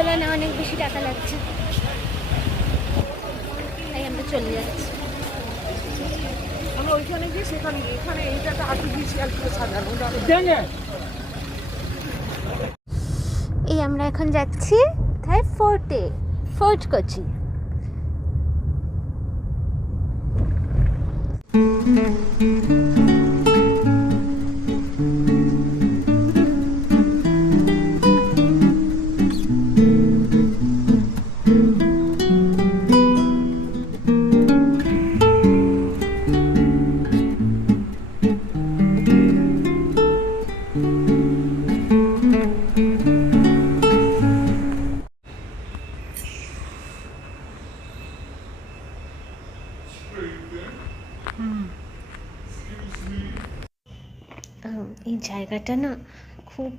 হলো না, অনেক বেশি টাকা লাগছে, তাই আমরা চলে যাচ্ছি। আমরা ওইখানে গিয়ে সেখানে গিয়ে এখানে এইটাতে আর্টিফিশিয়াল করে সাজানো এই আমরা এখন যাচ্ছি কোথায়, ফোর্টে, ফোর্ট কোচি। এই জায়গাটা না খুব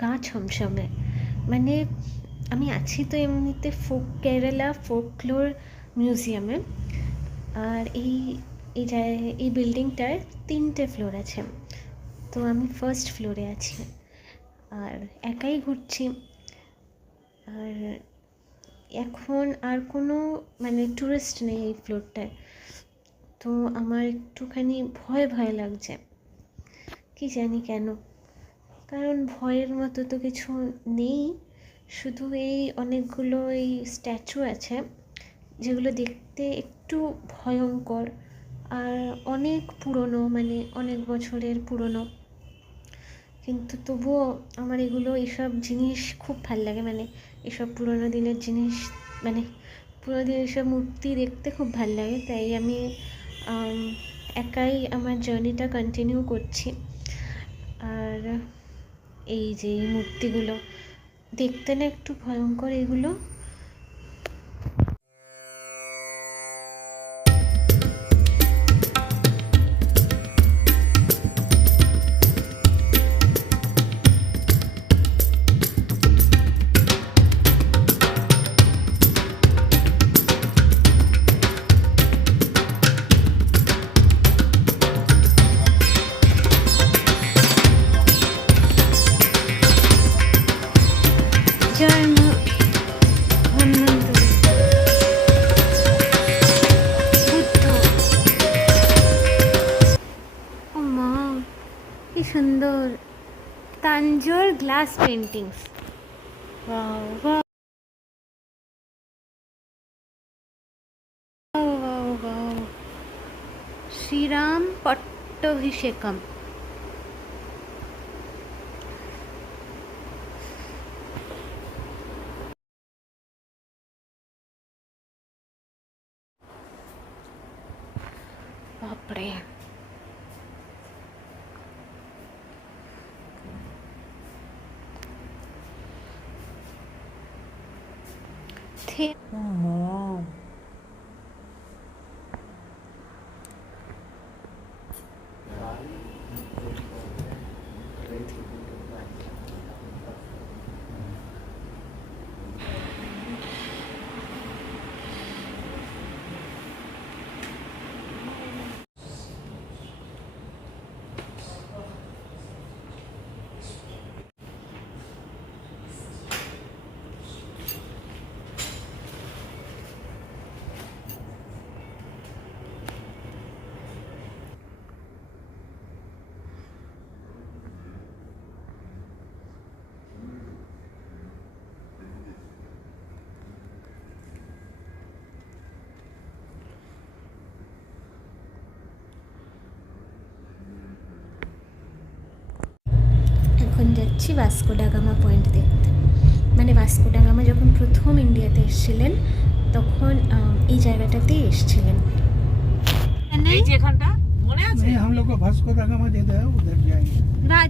গা ছমছমে, মানে আমি আছি তো এমনিতে কেরালা ফোকলোর মিউজিয়ামে, আর এই বিল্ডিংটার 3টে ফ্লোর আছে, তো আমি ফার্স্ট ফ্লোরে আছি আর একাই ঘুরছি। আর এখন আর কোনো মানে ট্যুরিস্ট নেই এই ফ্লোরটায়, তো আমার একটুখানি ভয় ভয় লাগছে, কি জানি কেন। কারণ ভয়ের মতো তো কিছু নেই, শুধু এই অনেকগুলো এই স্ট্যাচু আছে যেগুলো দেখতে একটু ভয়ঙ্কর আর অনেক পুরনো, মানে অনেক বছরের পুরনো, কিন্তু তবুও আমার এইসব জিনিস খুব ভাল লাগে, মানে এসব পুরনো দিনের জিনিস, মানে পুরনো দিনের এসব মূর্তি দেখতে খুব ভাল লাগে, তাই আমি একাই আমার জার্নিটা কন্টিনিউ করছি। আর এই যে এই মূর্তিগুলো দেখতে না একটু ভয়ঙ্কর এগুলো। কি সুন্দর তাঞ্জোর গ্লাস পেন্টিংস, শ্রীরাম পট্টাভিষেকম। বাপরে, এখন যাচ্ছি ভাস্কো ডা গামা পয়েন্ট দেখতে। মানে ভাস্কো ডা গামা যখন প্রথম ইন্ডিয়াতে এসেছিলেন তখন এই জায়গাটাতেই এসেছিলেন। এই যে এখানটা মনে আছে, हम लोग को भास्को दा गामा दे दो, उधर जाएंगे।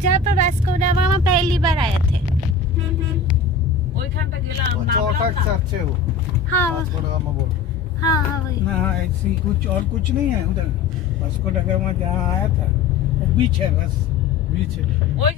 जहाँ पर वास्को डा गामा पहली बार आए थे। ওইখানটা গেলাম चौटक चर्च है वो, हाँ भास्को दा गामा बोल। हाँ हाँ वही। ना ऐसी कुछ और कुछ नहीं है उधर। भास्को दा गामा जहाँ आया था वो बीच है, बस बीच है। ওই